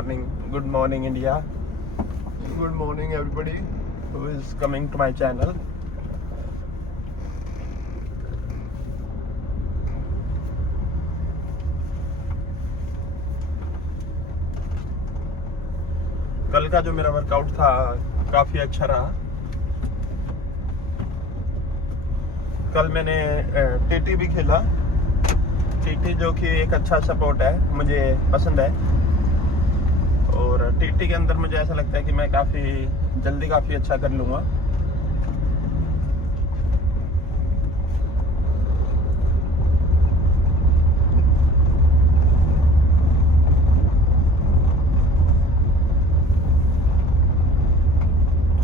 morning. Good morning, India. Good morning, everybody who is coming to my channel. कल का जो मेरा workout था काफ़ी अच्छा रहा। कल मैंने टीटी भी खेला। टीटी जो कि एक अच्छा सपोर्ट है, मुझे पसंद है। और टीटी के अंदर मुझे ऐसा लगता है कि मैं काफ़ी अच्छा कर लूँगा।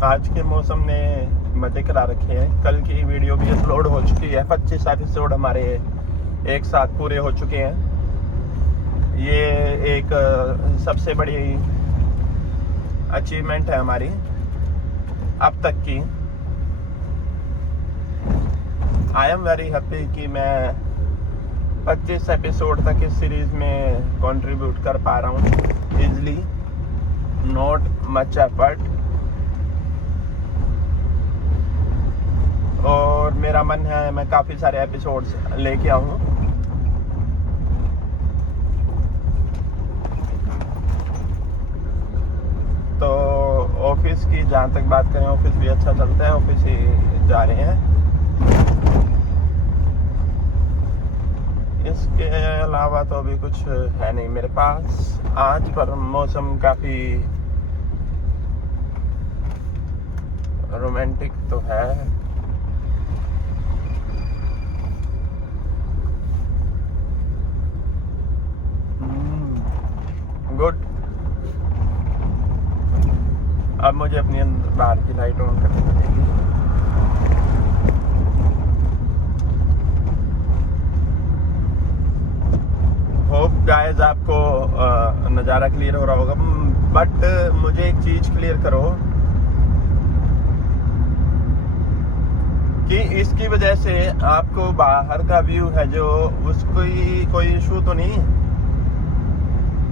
आज के मौसम ने मज़े करा रखे हैं। कल की वीडियो भी अपलोड हो चुकी है। 25 एपिसोड हमारे एक साथ पूरे हो चुके हैं। ये एक सबसे बड़ी अचीवमेंट है हमारी अब तक की। आई एम वेरी हैप्पी कि मैं 25 एपिसोड तक इस सीरीज़ में कंट्रीब्यूट कर पा रहा हूँ ईजली, नॉट मच एफर्ट। और मेरा मन है मैं काफ़ी सारे एपिसोड्स लेके आऊँ। तो ऑफिस की जहाँ तक बात करें, ऑफिस भी अच्छा चलता है। ऑफिस ही जा रहे हैं। इसके अलावा तो अभी कुछ है नहीं मेरे पास। आज पर मौसम काफ़ी रोमांटिक तो है। गुड। अब मुझे अपनी बाहर की लाइट ऑन करनी पड़ेगी। होप गाइस आपको नज़ारा क्लियर हो रहा होगा। बट मुझे एक चीज़ क्लियर करो कि इसकी वजह से आपको बाहर का व्यू है जो उसको कोई इशू तो नहीं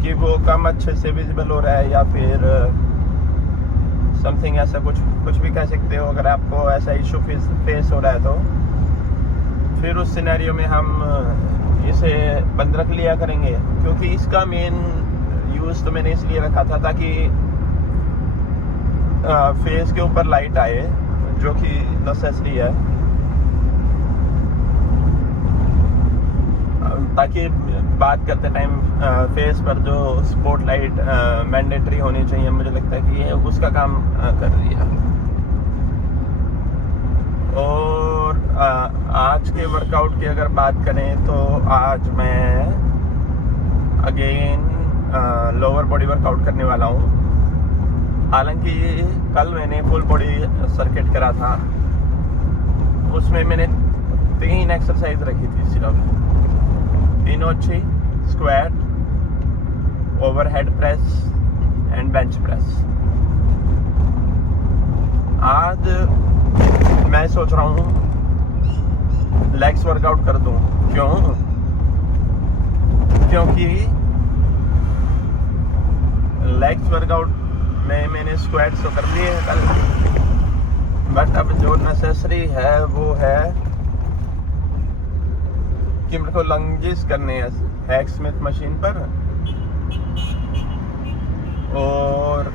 कि वो कम अच्छे से विजिबल हो रहा है या फिर समथिंग ऐसा कुछ भी कह सकते हो। अगर आपको ऐसा इशू फेस हो रहा है तो फिर उस सिनेरियो में हम इसे बंद रख लिया करेंगे, क्योंकि इसका मेन यूज़ तो मैंने इसलिए रखा था ताकि फेस के ऊपर लाइट आए, जो कि नेसेसरी है, ताकि बात करते टाइम फेस पर जो स्पॉटलाइट मैंडेटरी होनी चाहिए। मुझे लगता है कि ये उसका काम कर रही है। और आज के वर्कआउट की अगर बात करें तो आज मैं अगेन लोअर बॉडी वर्कआउट करने वाला हूँ। हालांकि कल मैंने फुल बॉडी सर्किट करा था, उसमें मैंने 3 एक्सरसाइज रखी थी सिर्फ। 3 अच्छी squat, overhead press and bench press. आज मैं सोच रहा हूँ लेग्स वर्कआउट कर दूँ। क्योंकि लेग्स वर्कआउट में मैंने स्क्वाट्स तो कर लिए कल, बट अब जो नेसेसरी है वो है कि मेरे को लंजेस करने हैं हैक स्मिथ मशीन पर। और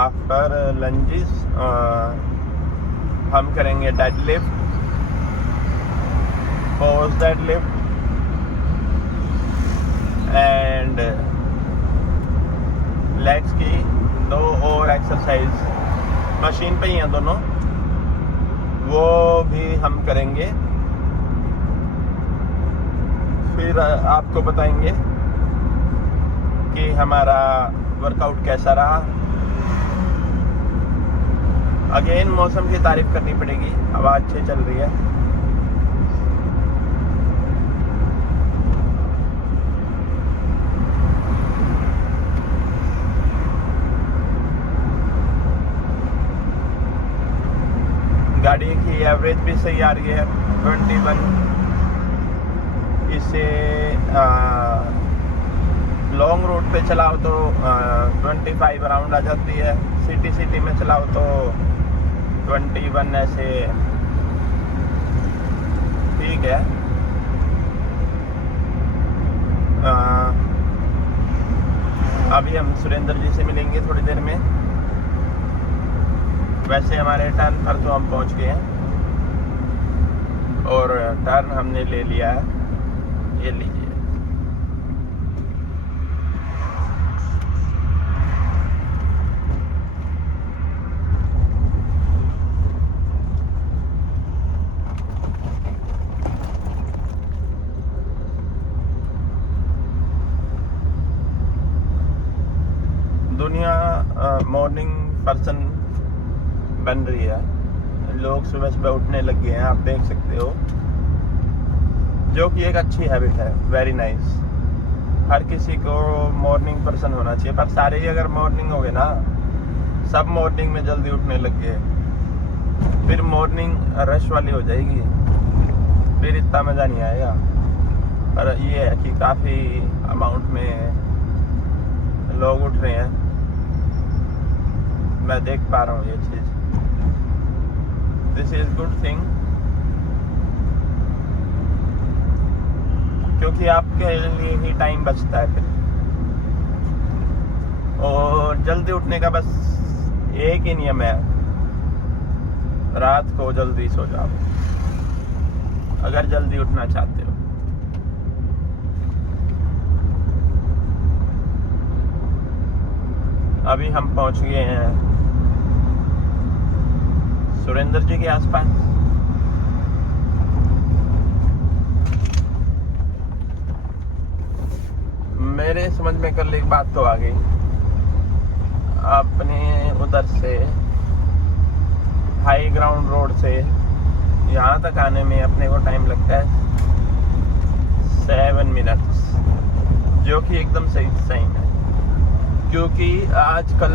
आफ्टर लंजेस हम करेंगे deadlift, post deadlift and legs की 2 और एक्सरसाइज मशीन पे ही हैं दोनों, वो भी हम करेंगे। फिर आपको बताएंगे कि हमारा वर्कआउट कैसा रहा। अगेन मौसम की तारीफ करनी पड़ेगी, हवा अच्छी चल रही है। गाड़ी की एवरेज भी सही आ रही है 21। इसे लॉन्ग रूट पे चलाओ तो 25 अराउंड आ जाती है, सिटी में चलाओ तो 21 ऐसे ठीक है। अभी हम सुरेंद्र जी से मिलेंगे थोड़ी देर में। वैसे हमारे टर्न पर तो हम पहुंच गए हैं और टर्न हमने ले लिया है, ये लीजिए। दुनिया मॉर्निंग पर्सन बन रही है, लोग सुबह सुबह उठने लग गए हैं, आप देख सकते हो, जो कि एक अच्छी हैबिट है, वेरी नाइस। हर किसी को मॉर्निंग पर्सन होना चाहिए, पर सारे ही अगर मॉर्निंग हो गए ना, सब मॉर्निंग में जल्दी उठने लग गए, फिर मॉर्निंग रश वाली हो जाएगी, फिर इतना मज़ा नहीं आएगा। पर ये है कि काफ़ी अमाउंट में लोग उठ रहे हैं, मैं देख पा रहा हूँ ये चीज़। दिस इज गुड थिंग, क्योंकि आपके लिए ही टाइम बचता है फिर। और जल्दी उठने का बस एक ही नियम है, रात को जल्दी सो जाओ अगर जल्दी उठना चाहते हो। अभी हम पहुंच गए हैं सुरेंद्र जी के आसपास। मेरे समझ में कल एक बात तो आ गई, अपने उधर से हाई ग्राउंड रोड से यहाँ तक आने में अपने को टाइम लगता है 7 मिनट्स, जो कि एकदम सही है। क्योंकि आजकल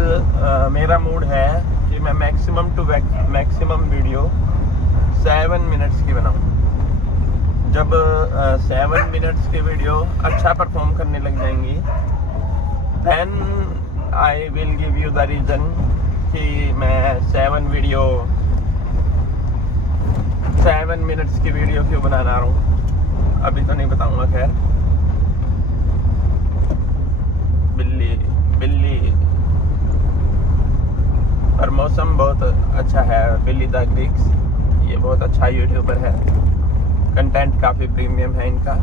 मेरा मूड है कि मैं maximum to maximum video 7 minutes की बनाऊं। जब 7 मिनट्स की वीडियो अच्छा परफॉर्म करने लग जाएंगी, then I will give you the reason कि मैं 7 मिनट्स की वीडियो क्यों बनाना रहा हूँ, अभी तो नहीं बताऊंगा। खैर, बिल्ली पर मौसम बहुत अच्छा है। बिल्ली द ग्रीक्स, ये बहुत अच्छा यूट्यूबर है, कंटेंट काफ़ी प्रीमियम है इनका।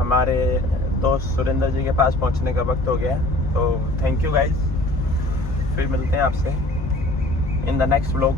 हमारे दोस्त सुरेंद्र जी के पास पहुंचने का वक्त हो गया, तो थैंक यू गाइस, फिर मिलते हैं आपसे इन द नेक्स्ट व्लॉग।